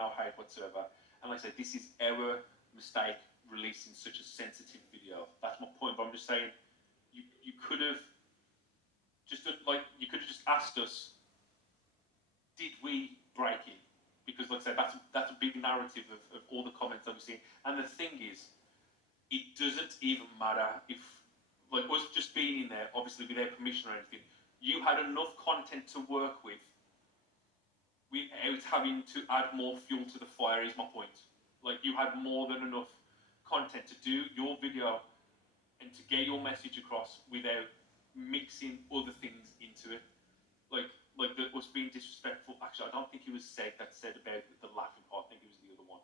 no hate whatsoever. And like I said, this is our mistake releasing such a sensitive video. That's my point. But I'm just saying, you could have just asked us, did we break in? Because like I said, that's a big narrative of all the comments that we've seen. And the thing is, it doesn't even matter if, like, us just being in there, obviously without permission or anything, you had enough content to work with without having to add more fuel to the fire, is my point. Like, you had more than enough content to do your video and to get your message across without mixing other things into it. Like us being disrespectful. Actually, I don't think it was said about the laughing part. I think it was the other one.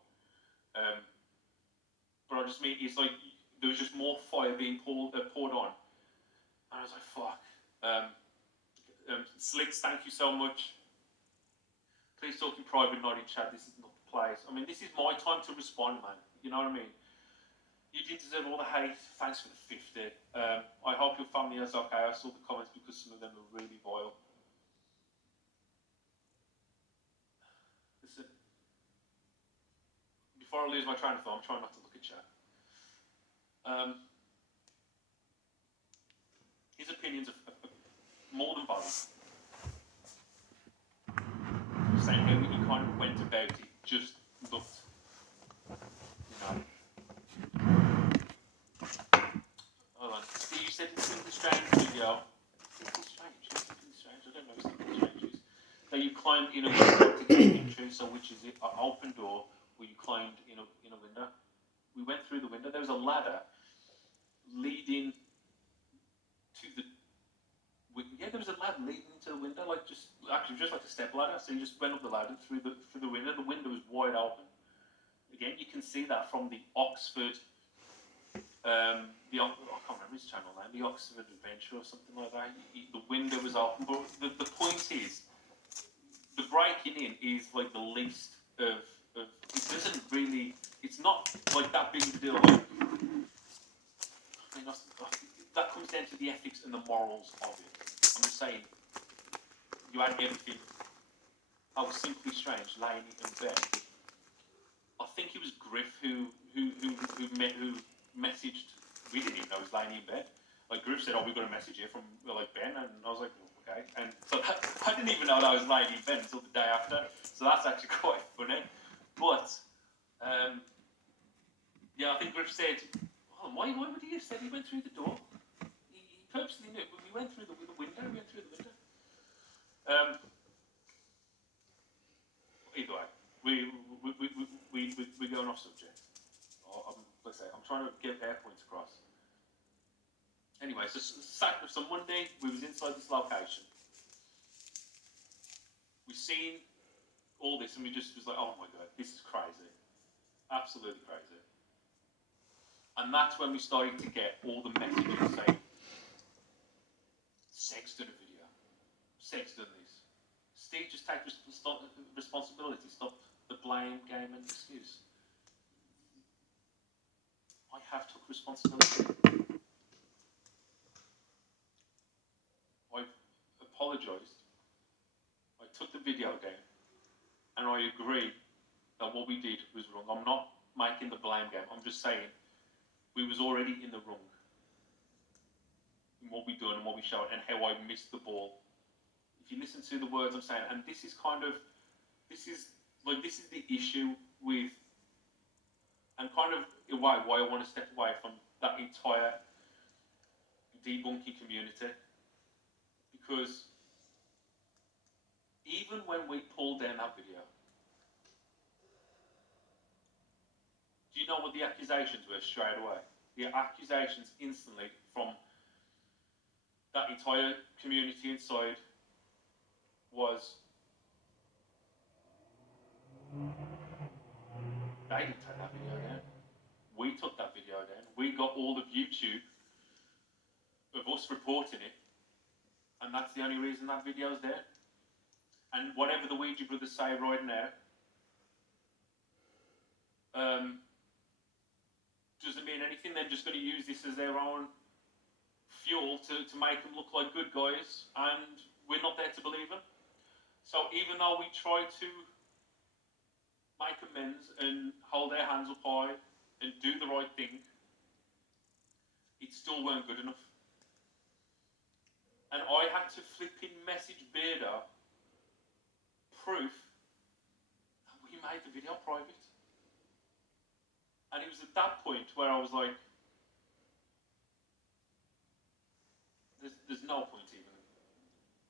But I just mean, it's like there was just more fire being poured on, and I was like, fuck. Slicks, thank you so much. Please talk in private, not in chat. This is not the place. I mean, this is my time to respond, man. You know what I mean? You didn't deserve all the hate. Thanks for the 50. I hope your family is okay. I saw the comments because some of them are really vile. Listen, before I lose my train of thought, I'm trying not to look at chat. His opinions are more than valid. Saying how he kind of went about it just looked, you know. Hold on. Steve said it's in the strange video. It's strange. I don't know if it's strange. That you climbed in a window to get into. So which is it? An open door, where you climbed in a window. We went through the window. There was a ladder leading to the. Yeah, there was a ladder leading into the window, like just like a step ladder. So you just went up the ladder through the window. The window was wide open. Again, you can see that from the Oxford, I can't remember his channel name, the Oxford Adventure or something like that. The window was open, but the point is, the breaking in is like the least of. It doesn't really. It's not like that big of a deal. Like, I mean, that comes down to the ethics and the morals of it. I'm just saying, you had everything. I was simply strange, laying in bed. I think it was Griff who messaged. We didn't even know he was laying in bed. Like Griff said, "Oh, we got a message here from like Ben," and I was like, oh, "Okay." And so I didn't even know that I was laying in bed until the day after. So that's actually quite funny. But yeah, I think Griff said, "Oh, why would he have said he went through the door?" He purposely knew, but we went through the window. We went through the window. Either way, we're going off subject. Let's say I'm trying to get our points across. Anyway, so Monday we was inside this location. We seen all this and we just was like, oh my god, this is crazy, absolutely crazy. And that's when we started to get all the messages saying, Sex done a video, Sex done this. Steve, just take responsibility. Stop the blame game and excuse. I have took responsibility. I've apologised. I took the video down, and I agree that what we did was wrong. I'm not making the blame game. I'm just saying we was already in the wrong in what we done and what we showed, and how I missed the ball. If you listen to the words I'm saying, and this is the issue with, and kind of why I want to step away from that entire debunking community, because even when we pulled down that video, do you know what the accusations were straight away? The accusations instantly from that entire community inside was, they didn't take that video down. We took that video down. We got all of YouTube of us reporting it, and that's the only reason that video's there. And whatever the Ouija brothers say right now, doesn't mean anything. They're just going to use this as their own fuel to make them look like good guys, and we're not there to believe them. So even though we try to make amends and hold their hands up high and do the right thing, it still weren't good enough. And I had to flipping message Bearder proof that we made the video private. And it was at that point where I was like, there's no point even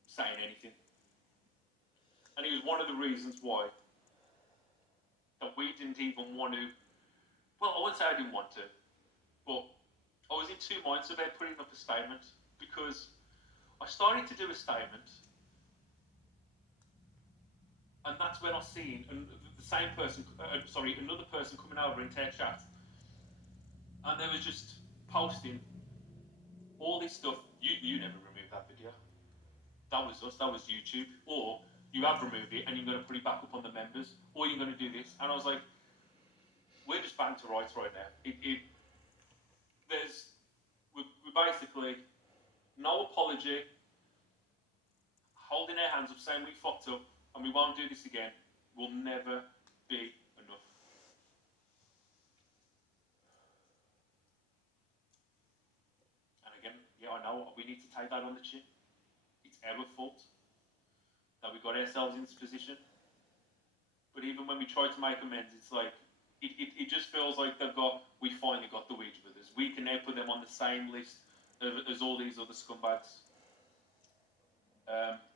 saying anything. And it was one of the reasons why that we didn't even want to, well, I wouldn't say I didn't want to, but I was in two minds about putting up a statement, because I started to do a statement, and that's when I seen the same person, another person coming over into our chat, and they were just posting all this stuff. You never removed that video. That was us. That was YouTube. Or you have removed it and you're going to put it back up on the members, or you're going to do this. And I was like, we're just banged to rights right now. We're basically no apology, holding our hands up, saying we fucked up and we won't do this again, will never be enough. And again, yeah, I know we need to take that on the chin. It's our fault that we got ourselves in this position. But even when we try to make amends, it's like, it just feels like we finally got the Ouija brothers. We can now put them on the same list as all these other scumbags.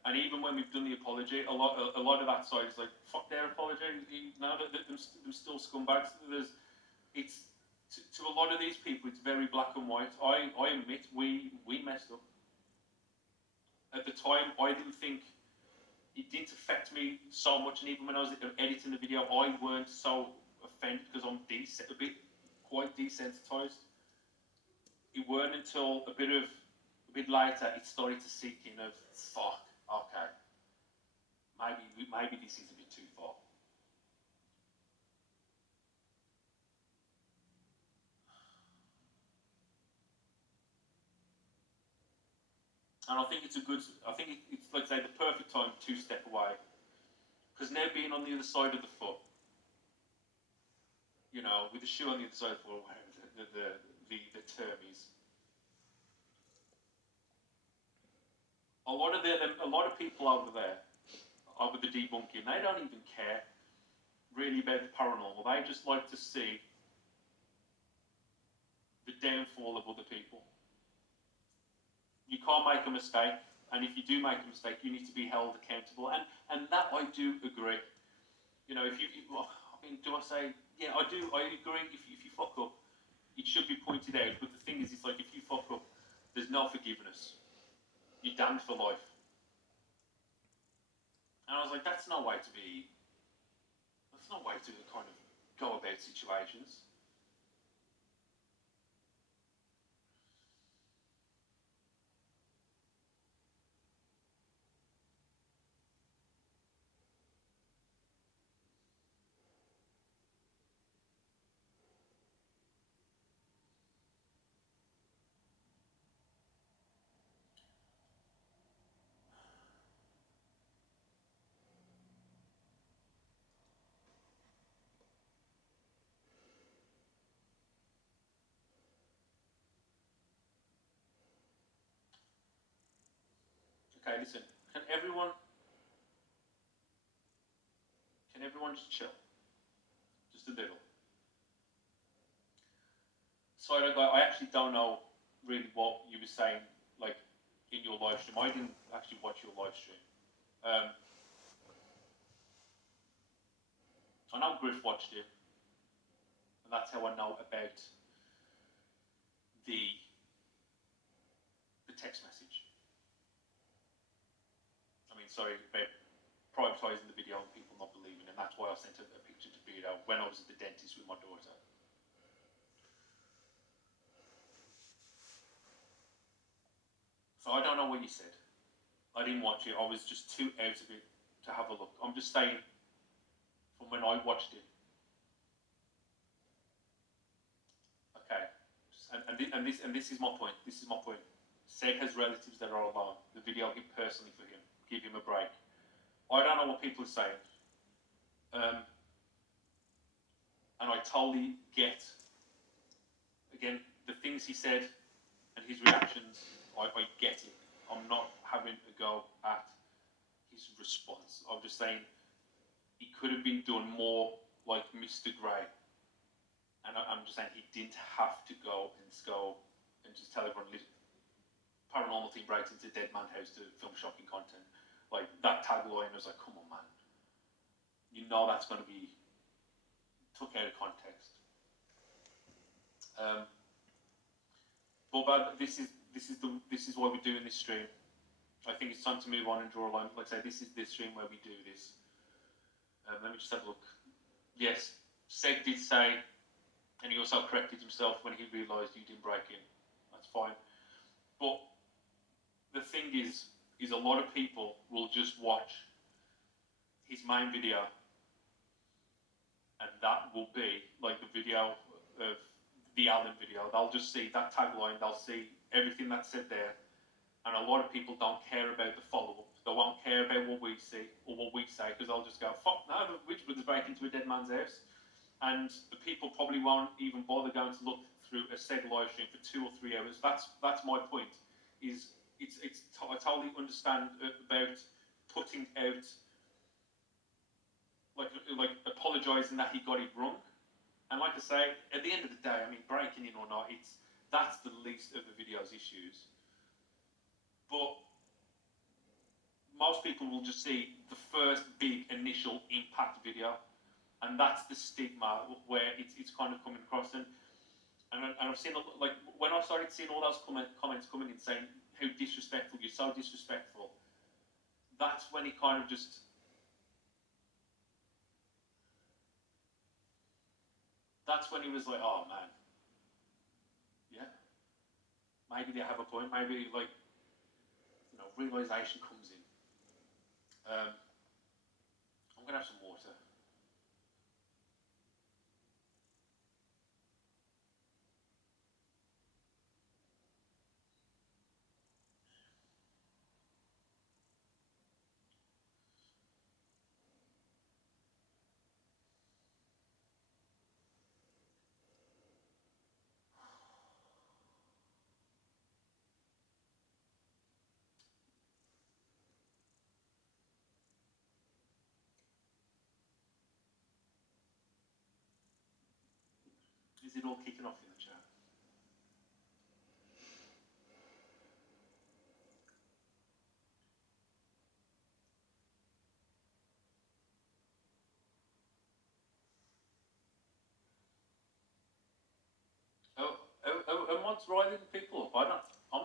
And even when we've done the apology, a lot of that side is like, fuck their apology. No, they're still scumbags. It's to a lot of these people, it's very black and white. I admit we messed up. At the time, I didn't think it didn't affect me so much, and even when I was editing the video, I weren't so offended because I'm quite desensitized. It weren't until a bit later it started to sink in of, fuck, okay, maybe this is a bit too far. And I think it's like say the perfect time to step away, because now being on the other side of the foot, you know, with the shoe on the other side of the foot, whatever the term is. A lot of people over there, over the debunking, they don't even care really about the paranormal. They just like to see the downfall of other people. You can't make a mistake, and if you do make a mistake, you need to be held accountable. And that I do agree. You know, do I say, yeah, I do. I agree. If you fuck up, it should be pointed out. But the thing is, it's like if you fuck up, there's no forgiveness. You're damned for life. And I was like, that's no way to kind of go about situations. Okay, listen. Can everyone just chill? Just a little. So I actually don't know really what you were saying, like, in your live stream. I didn't actually watch your live stream. I know Griff watched it, and that's how I know about the text message. I mean, sorry, about privatising the video and people not believing, and that's why I sent a picture to Beardo when I was at the dentist with my daughter. So I don't know what you said. I didn't watch it. I was just too out of it to have a look. I'm just saying, from when I watched it. Okay, and this is my point. This is my point. Seg has relatives that are alone. The video hit personally for him. Give him a break. I don't know what people are saying. totally get, again, the things he said and his reactions. I get it. I'm not having a go at his response. I'm just saying he could have been done more like Mr. Grey. And I'm just saying he didn't have to go and just tell everyone, listen, paranormal team breaks into dead man house to film shocking content. Like, that tagline, I was like, come on, man. You know that's going to be took out of context. But this is why we're doing this stream. I think it's time to move on and draw a line. Like I say, this is this stream where we do this. Let me just have a look. Yes, Seg did say, and he also corrected himself when he realised you didn't break in. That's fine. But the thing is a lot of people will just watch his main video, and that will be like the video of the Alan video. They'll just see that tagline, they'll see everything that's said there, and a lot of people don't care about the follow-up. They won't care about what we see or what we say, because they'll just go, fuck no, the witch brothers break into a dead man's house. And the people probably won't even bother going to look through a Seg live stream for 2 or 3 hours. That's my point. I totally understand about putting out, like apologising that he got it wrong. And like I say, at the end of the day, I mean, breaking in or not, that's the least of the video's issues. But most people will just see the first big initial impact video, and that's the stigma where it's kind of coming across. And I've seen, like, when I started seeing all those comments coming in saying how disrespectful, you're so disrespectful, that's when he kind of just, that's when he was like, oh man, yeah, maybe they have a point, maybe, like, you know, realisation comes in. I'm going to have some water. Is it all kicking off in the chat? And what's riling people up? I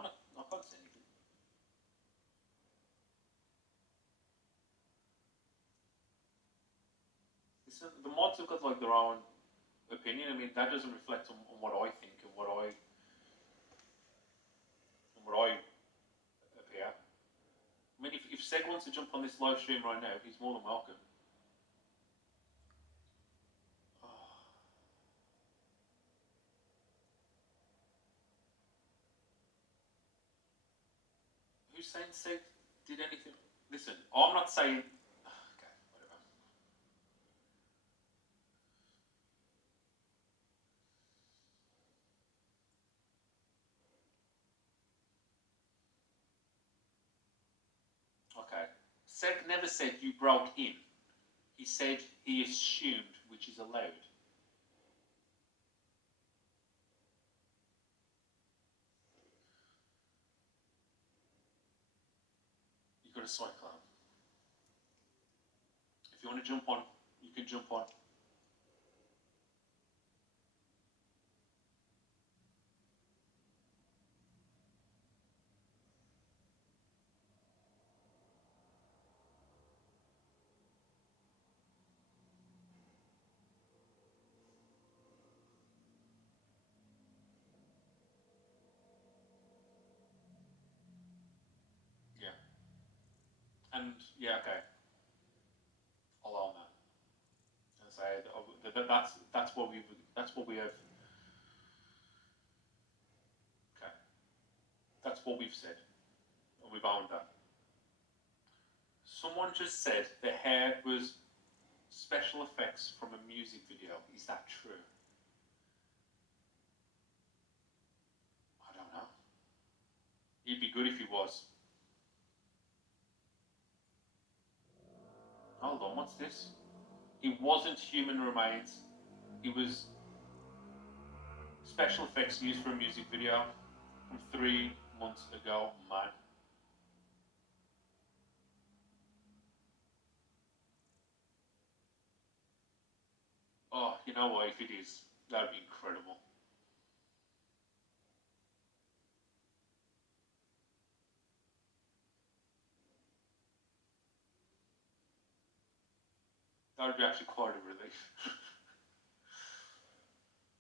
can't see anything. Listen, the mods have got like their own opinion. I mean, that doesn't reflect on what I think and what I appear. I mean, if Seg wants to jump on this live stream right now, he's more than welcome. Who's saying Seg did anything? Listen, I'm not saying. Okay, whatever. Okay. Seg never said you broke in. He said he assumed, which is allowed. You've got a cyclone. If you want to jump on, you can jump on. Yeah. And yeah, okay. I'll own that. And say that's what we have. Okay. That's what we've said, and we've owned that. Someone just said the hair was special effects from a music video. Is that true? I don't know. He'd be good if he was. Hold on, what's this? It wasn't human remains. It was special effects used for a music video from 3 months ago, man. Oh, you know what? If it is, that would be incredible. That would be actually quite a relief.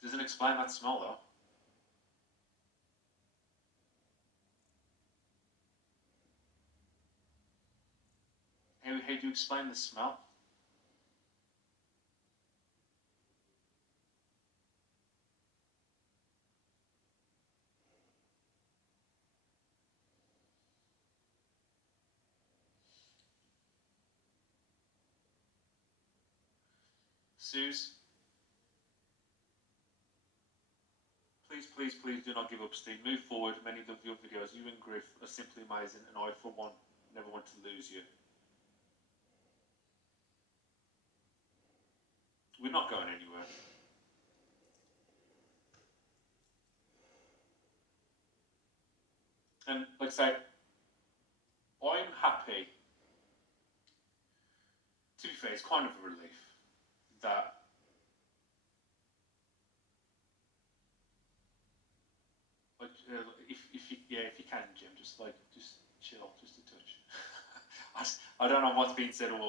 Doesn't explain that smell though. How do you explain the smell? Suze, please do not give up, Steve. Move forward. Many of your videos, you and Griff, are simply amazing, and I, for one, never want to lose you. We're not going anywhere. And like I say, I'm happy. To be fair, it's kind of a relief that if you can, Jim, just chill, just a touch. I don't know what's being said or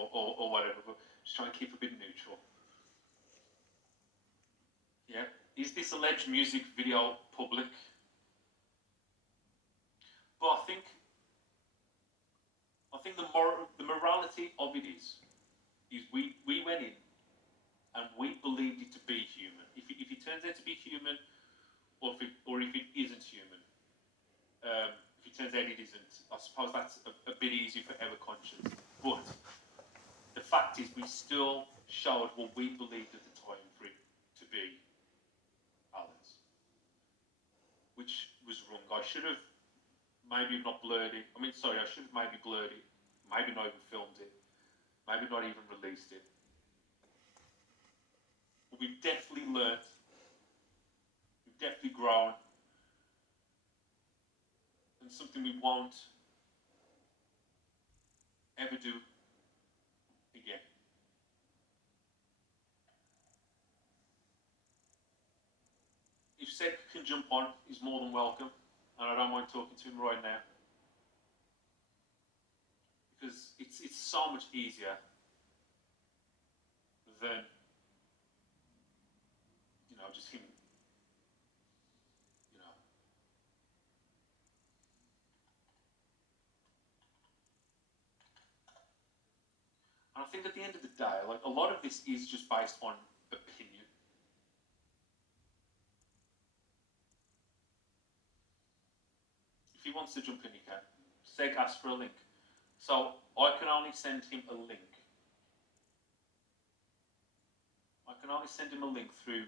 whatever, but just try and keep a bit neutral. Yeah. Is this alleged music video public? But I think the morality of it is we went in and we believed it to be human. If it turns out to be human, or if it isn't human, if it turns out it isn't, I suppose that's a bit easy for our conscience. But the fact is, we still showed what we believed at the time for it to be aliens, which was wrong. I should have maybe not blurred it. I should have maybe blurred it, maybe not even filmed it, maybe not even released it. But we've definitely learnt, we've definitely grown, and something we won't ever do again. If Seth can jump on, he's more than welcome, and I don't mind talking to him right now, because it's so much easier than just him. And I think at the end of the day, like, a lot of this is just based on opinion. If he wants to jump in, he can. Seg asked for a link. So I can only send him a link. I can only send him a link through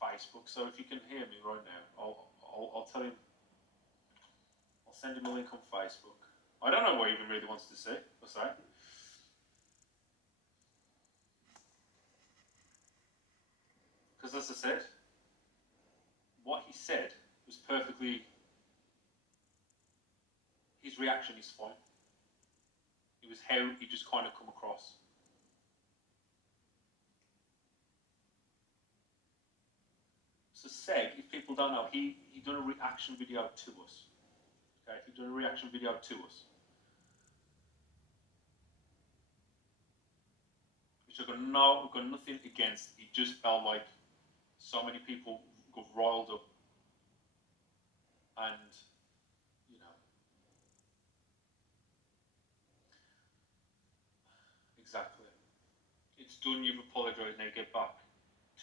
Facebook. So if you can hear me right now, I'll tell him. I'll send him a link on Facebook. I don't know what he even really wants to say. Because as I said, what he said was perfectly. His reaction is fine. It was how he just kind of come across. So Seg, if people don't know, he done a reaction video to us. Okay, he done a reaction video to us, which I've got nothing against. It just felt like so many people got riled up, and exactly. It's done. You've apologised. Now get back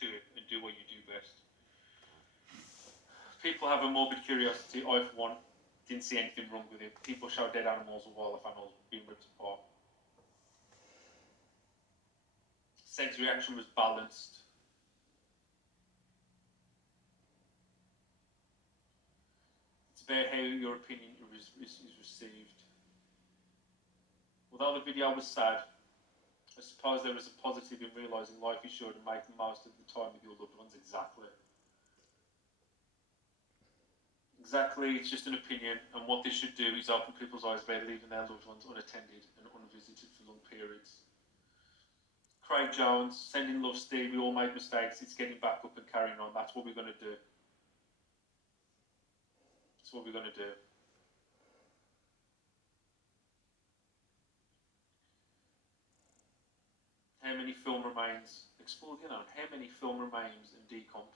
to it and do what you do best. People have a morbid curiosity. I, for one, didn't see anything wrong with it. People show dead animals or wildlife animals being ripped apart. Seg's reaction was balanced. It's about how your opinion is received. Although the video was sad, I suppose there was a positive in realising life is short and make the most of the time with your loved ones. Exactly. Exactly, it's just an opinion, and what this should do is open people's eyes by leaving their loved ones unattended and unvisited for long periods. Craig Jones, sending love, Steve. We all made mistakes. It's getting back up and carrying on. That's what we're going to do. That's what we're going to do. How many film remains? Explore, how many film remains and decomp?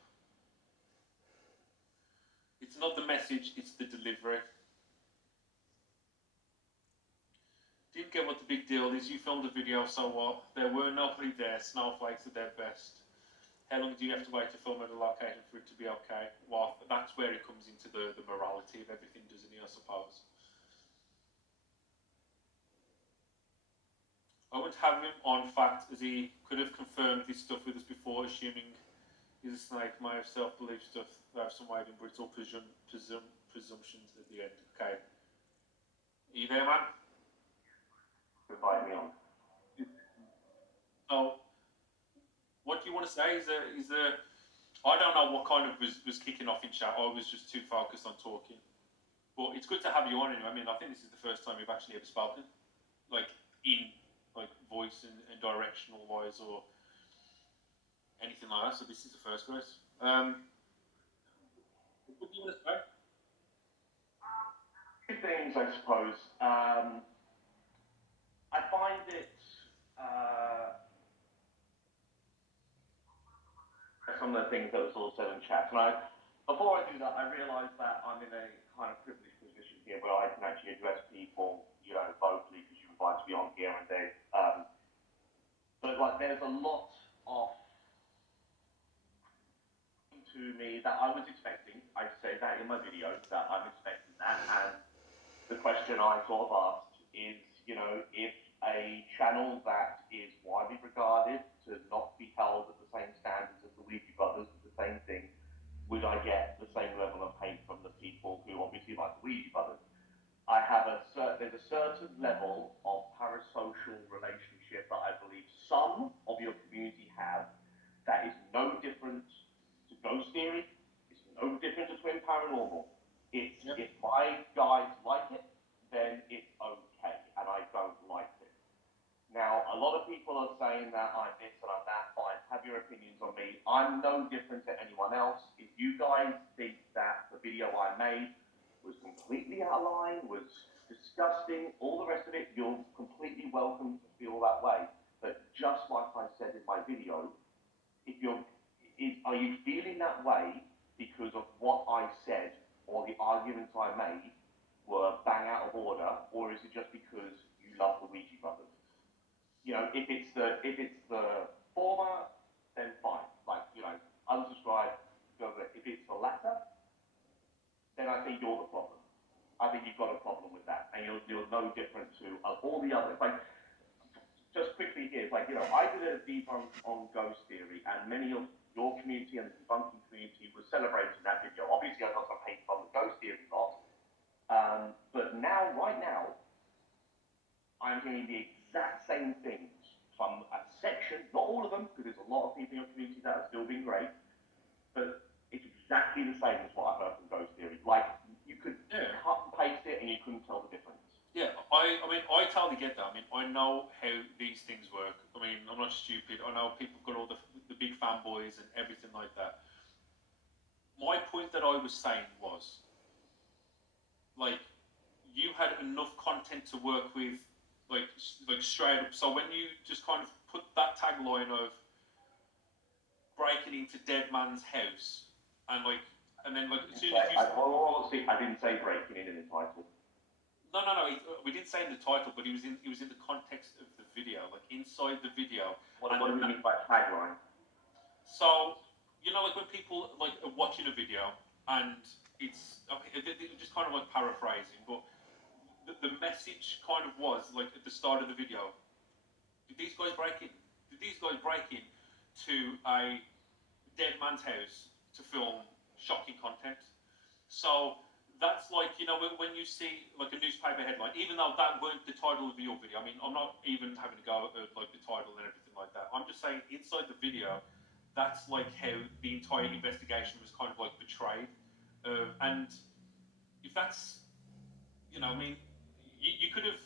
It's not the message, it's the delivery. Didn't get what the big deal is. You filmed a video, so what? There were nobody there. Snowflakes at their best. How long do you have to wait to film at a location for it to be okay? Well, that's where it comes into the morality of everything, doesn't it, I suppose? I wouldn't have him on fact, as he could have confirmed this stuff with us before, assuming he's a snake, may have self-belief stuff, have some waiting, but it's all presumptions at the end. Okay. Are you there, man? Invite me on. So, what do you want to say? Is there I don't know what kind of was kicking off in chat. I was just too focused on talking. But it's good to have you on anyway. I mean, I think this is the first time you've actually ever spoken, like in like voice and directional wise or anything like that. So this is the first, guys. What do you want to say? Two things, I suppose. I find it some of the things that was also in chat. And before I do that, I realise that I'm in a kind of privileged position here where I can actually address people, vocally, because you invited me on here and there. But like, there's a lot of to me that I was expecting. I say that in my video that I'm expecting that, and the question I sort of asked is, if a channel that is widely regarded to not be held at the same standards as the Ouija brothers, the same thing, would I get the same level of hate from the people who obviously like the Ouija brothers? There's a certain level of parasocial relationship that I believe some of your community have that is no different to ghost theory. It's no different to twin paranormal. If my guys like it, then it's okay, and I don't like it. Now, a lot of people are saying that I'm this and I'm that. Fine, have your opinions on me. I'm no different to anyone else. If you guys think that the video I made was completely out of line, was disgusting, all the rest of it, you're completely welcome to feel that way. But just like I said in my video, are you feeling that way because of what I said or the arguments I made were bang out of order, or is it just because you love the Ouija brothers? If it's the former, then fine. Unsubscribe, go over it. If it's the latter, then I think you're the problem. I think you've got a problem with that, and you're no different to all the others. Just quickly here, I did a debunk on ghost theory, and many of your community and the debunking community was celebrating that video. Obviously, I got some hate from the ghost theory lot, but right now, I'm hearing the exact same things from a section, not all of them, because there's a lot of people in your community that are still being great, but it's exactly the same as what I've heard from ghost theory. You could cut and paste it, and you couldn't tell the difference. Yeah, I mean, I totally get that. I mean, I know how these things work. I mean, I'm not stupid. I know people got all the big fanboys and everything like that. My point that I was saying was, you had enough content to work with, like straight up. So when you just kind of put that tagline of breaking into dead man's house, and then as soon as you... I didn't say breaking in the title. No. We didn't say in the title, but he was in the context of the video, inside the video. What do you mean by tagline? So, when people are watching a video, and it's just kind of paraphrasing, but the message kind of was at the start of the video. Did these guys break in? these guys break in to a dead man's house to film shocking content. So that's like, you know, when you see like a newspaper headline, even though that weren't the title of your video. I mean, I'm not even having to go at like the title and everything like that. I'm just saying inside the video, that's like how the entire investigation was kind of like betrayed. And if that's, you know, I mean, you could have,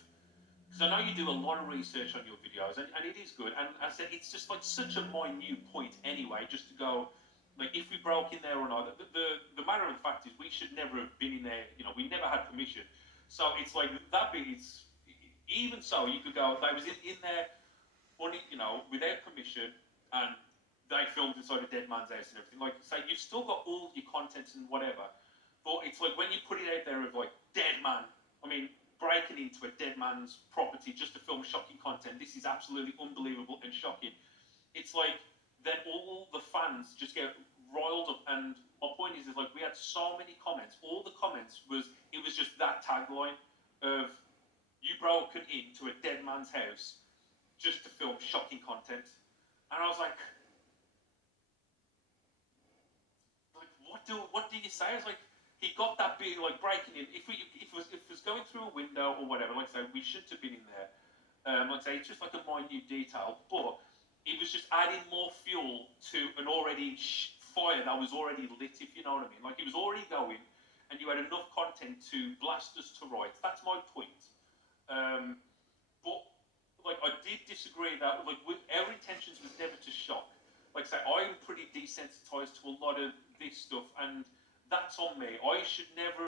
because I know you do a lot of research on your videos, and it is good. And I said it's just like such a minute point anyway, just to go, like if we broke in there or not. The matter of the fact is we should never have been in there. You know, we never had permission. So it's like that bit. It's even so you could go. They was in there, only, you know, without permission, and they filmed inside a dead man's house and everything. Like say, you've still got all your content and whatever, but it's like when you put it out there of like dead man. I mean, breaking into a dead man's property just to film shocking content. This is absolutely unbelievable and shocking. It's like then all the fans just get riled up. And my point is like we had so many comments. All the comments was just that tagline of you broken into a dead man's house just to film shocking content. And I was like what do you say? It's like he got that big like breaking in. If it was going through a window or whatever, like I say, we shouldn't have been in there. Like I say, it's just like a minute detail, but it was just adding more fuel to an already fire that was already lit, if you know what I mean. Like it was already going, and you had enough content to blast us to rights. That's my point. But like I did disagree that like our intentions was never to shock. Like I say, I'm pretty desensitized to a lot of this stuff, and that's on me. I should never